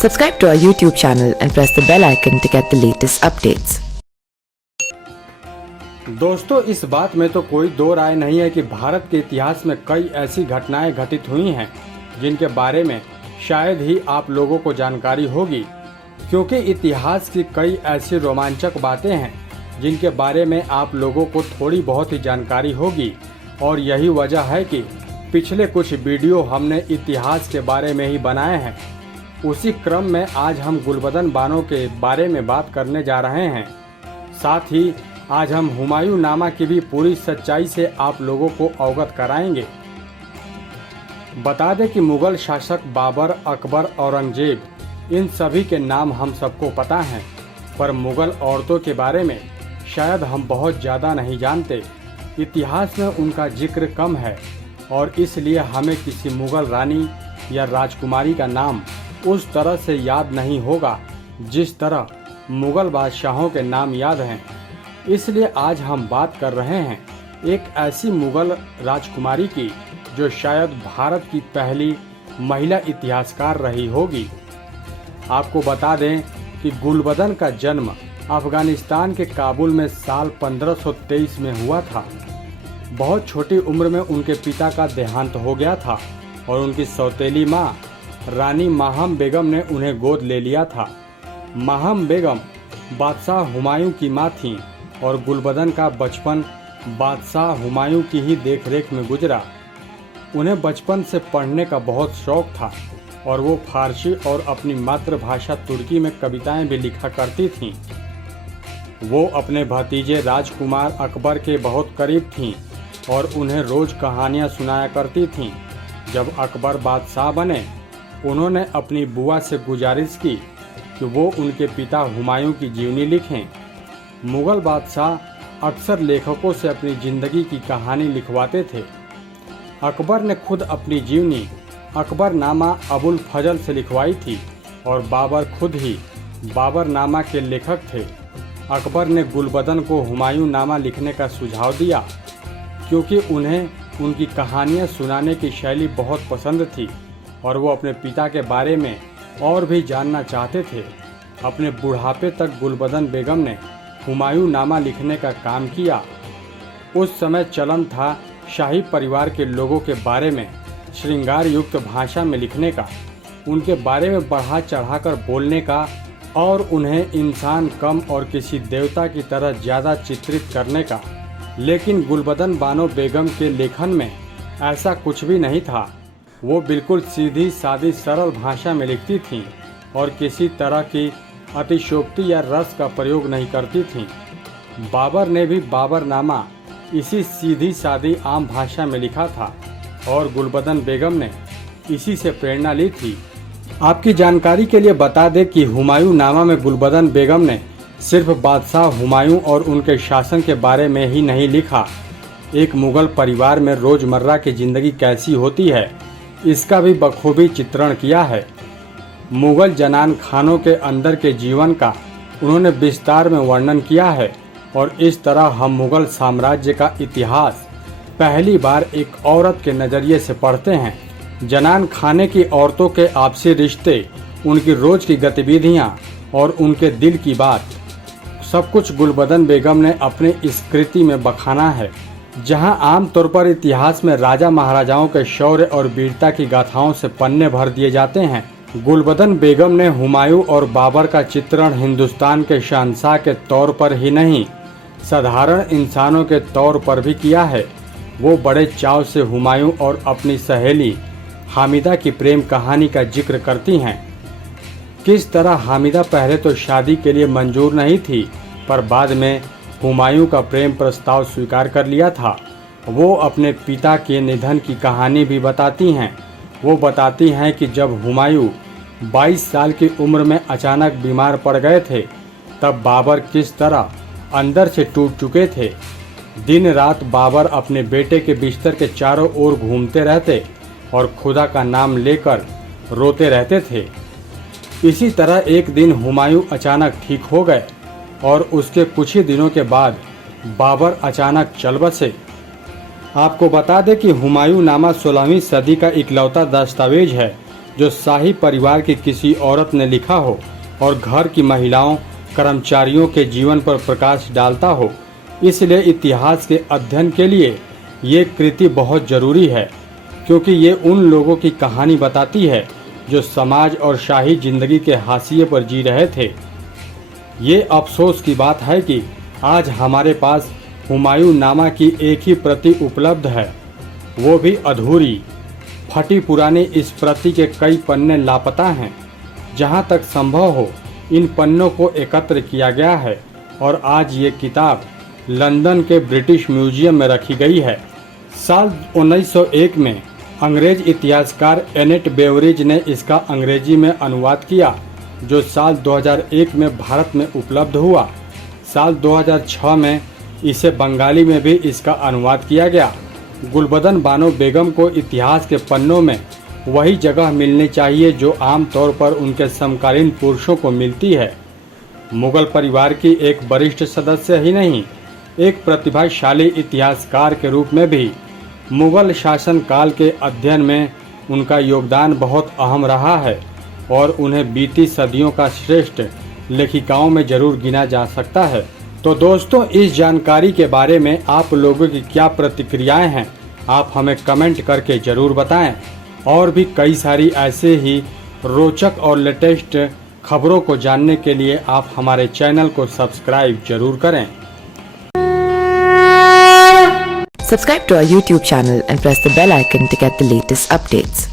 Subscribe to our YouTube channel and press the bell icon to get the latest updates. दोस्तों, इस बात में तो कोई दो राय नहीं है कि भारत के इतिहास में कई ऐसी घटनाएं घटित हुई हैं जिनके बारे में शायद ही आप लोगों को जानकारी होगी, क्योंकि इतिहास की कई ऐसी रोमांचक बातें हैं जिनके बारे में आप लोगों को थोड़ी बहुत ही जानकारी होगी। और यही वजह है कि पिछले कुछ वीडियो हमने इतिहास के बारे में ही बनाए हैं। उसी क्रम में आज हम गुलबदन बानो के बारे में बात करने जा रहे हैं। साथ ही आज हम हुमायूं नामा की भी पूरी सच्चाई से आप लोगों को अवगत कराएंगे। बता दें कि मुगल शासक बाबर, अकबर, औरंगजेब इन सभी के नाम हम सबको पता हैं, पर मुगल औरतों के बारे में शायद हम बहुत ज़्यादा नहीं जानते। इतिहास में उनका जिक्र कम है और इसलिए हमें किसी मुगल रानी या राजकुमारी का नाम उस तरह से याद नहीं होगा जिस तरह मुगल बादशाहों के नाम याद हैं। इसलिए आज हम बात कर रहे हैं एक ऐसी मुगल राजकुमारी की जो शायद भारत की पहली महिला इतिहासकार रही होगी। आपको बता दें कि गुलबदन का जन्म अफगानिस्तान के काबुल में साल 1523 में हुआ था। बहुत छोटी उम्र में उनके पिता का देहांत हो गया था और उनकी सौतेली माँ रानी माहम बेगम ने उन्हें गोद ले लिया था। माहम बेगम बादशाह हुमायूं की माँ थीं और गुलबदन का बचपन बादशाह हुमायूं की ही देखरेख में गुजरा। उन्हें बचपन से पढ़ने का बहुत शौक था और वो फारसी और अपनी मातृभाषा तुर्की में कविताएं भी लिखा करती थीं। वो अपने भतीजे राजकुमार अकबर के बहुत करीब थीं और उन्हें रोज़ कहानियां सुनाया करती थीं। जब अकबर बादशाह बने, उन्होंने अपनी बुआ से गुजारिश की कि वो उनके पिता हुमायूं की जीवनी लिखें। मुग़ल बादशाह अक्सर लेखकों से अपनी ज़िंदगी की कहानी लिखवाते थे। अकबर ने खुद अपनी जीवनी अकबरनामा अबुल फजल से लिखवाई थी और बाबर खुद ही बाबरनामा के लेखक थे। अकबर ने गुलबदन को हुमायूं नामा लिखने का सुझाव दिया क्योंकि उन्हें उनकी कहानियाँ सुनाने की शैली बहुत पसंद थी और वो अपने पिता के बारे में और भी जानना चाहते थे। अपने बुढ़ापे तक गुलबदन बेगम ने हुमायूं नामा लिखने का काम किया। उस समय चलन था शाही परिवार के लोगों के बारे में श्रृंगार युक्त भाषा में लिखने का, उनके बारे में बढ़ा चढ़ाकर बोलने का और उन्हें इंसान कम और किसी देवता की तरह ज़्यादा चित्रित करने का। लेकिन गुलबदन बानो बेगम के लेखन में ऐसा कुछ भी नहीं था। वो बिल्कुल सीधी सादी सरल भाषा में लिखती थीं और किसी तरह की अतिशयोक्ति या रस का प्रयोग नहीं करती थीं। बाबर ने भी बाबरनामा इसी सीधी सादी आम भाषा में लिखा था और गुलबदन बेगम ने इसी से प्रेरणा ली थी। आपकी जानकारी के लिए बता दें कि हुमायूं नामा में गुलबदन बेगम ने सिर्फ बादशाह हुमायूं और उनके शासन के बारे में ही नहीं लिखा, एक मुग़ल परिवार में रोज़मर्रा की ज़िंदगी कैसी होती है इसका भी बखूबी चित्रण किया है। मुग़ल जनान खानों के अंदर के जीवन का उन्होंने विस्तार में वर्णन किया है और इस तरह हम मुग़ल साम्राज्य का इतिहास पहली बार एक औरत के नज़रिए से पढ़ते हैं। जनान खाने की औरतों के आपसी रिश्ते, उनकी रोज़ की गतिविधियाँ और उनके दिल की बात, सब कुछ गुलबदन बेगम ने अपनी इस कृति में बखाना है। जहां आमतौर पर इतिहास में राजा महाराजाओं के शौर्य और वीरता की गाथाओं से पन्ने भर दिए जाते हैं, गुलबदन बेगम ने हुमायूं और बाबर का चित्रण हिंदुस्तान के शहंशाह के तौर पर ही नहीं, साधारण इंसानों के तौर पर भी किया है। वो बड़े चाव से हुमायूं और अपनी सहेली हामिदा की प्रेम कहानी का जिक्र करती हैं। किस तरह हामिदा पहले तो शादी के लिए मंजूर नहीं थी, पर बाद में हुमायूं का प्रेम प्रस्ताव स्वीकार कर लिया था। वो अपने पिता के निधन की कहानी भी बताती हैं। वो बताती हैं कि जब हुमायूं 22 साल की उम्र में अचानक बीमार पड़ गए थे, तब बाबर किस तरह अंदर से टूट चुके थे। दिन रात बाबर अपने बेटे के बिस्तर के चारों ओर घूमते रहते और खुदा का नाम लेकर रोते रहते थे। इसी तरह एक दिन हुमायूं अचानक ठीक हो गए और उसके कुछ ही दिनों के बाद बाबर अचानक चल बसे। आपको बता दें कि हुमायूं नामा 16वीं सदी का इकलौता दस्तावेज है जो शाही परिवार की किसी औरत ने लिखा हो और घर की महिलाओं कर्मचारियों के जीवन पर प्रकाश डालता हो। इसलिए इतिहास के अध्ययन के लिए ये कृति बहुत जरूरी है, क्योंकि ये उन लोगों की कहानी बताती है जो समाज और शाही जिंदगी के हाशिए पर जी रहे थे। ये अफसोस की बात है कि आज हमारे पास हुमायूं नामा की एक ही प्रति उपलब्ध है, वो भी अधूरी, फटी पुरानी। इस प्रति के कई पन्ने लापता हैं। जहाँ तक संभव हो इन पन्नों को एकत्र किया गया है और आज ये किताब लंदन के ब्रिटिश म्यूजियम में रखी गई है। साल 1901 में अंग्रेज इतिहासकार एनेट बेवरिज ने इसका अंग्रेजी में अनुवाद किया, जो साल 2001 में भारत में उपलब्ध हुआ। साल 2006 में इसे बंगाली में भी इसका अनुवाद किया गया। गुलबदन बानो बेगम को इतिहास के पन्नों में वही जगह मिलनी चाहिए जो आमतौर पर उनके समकालीन पुरुषों को मिलती है। मुगल परिवार की एक वरिष्ठ सदस्य ही नहीं, एक प्रतिभाशाली इतिहासकार के रूप में भी मुगल शासन काल के अध्ययन में उनका योगदान बहुत अहम रहा है और उन्हें बीती सदियों का श्रेष्ठ लेखिकाओं में जरूर गिना जा सकता है। तो दोस्तों, इस जानकारी के बारे में आप लोगों की क्या प्रतिक्रियाएं हैं, आप हमें कमेंट करके ज़रूर बताएं। और भी कई सारी ऐसे ही रोचक और लेटेस्ट खबरों को जानने के लिए आप हमारे चैनल को सब्सक्राइब जरूर करें। Subscribe to our YouTube channel and press the bell icon to get the latest updates.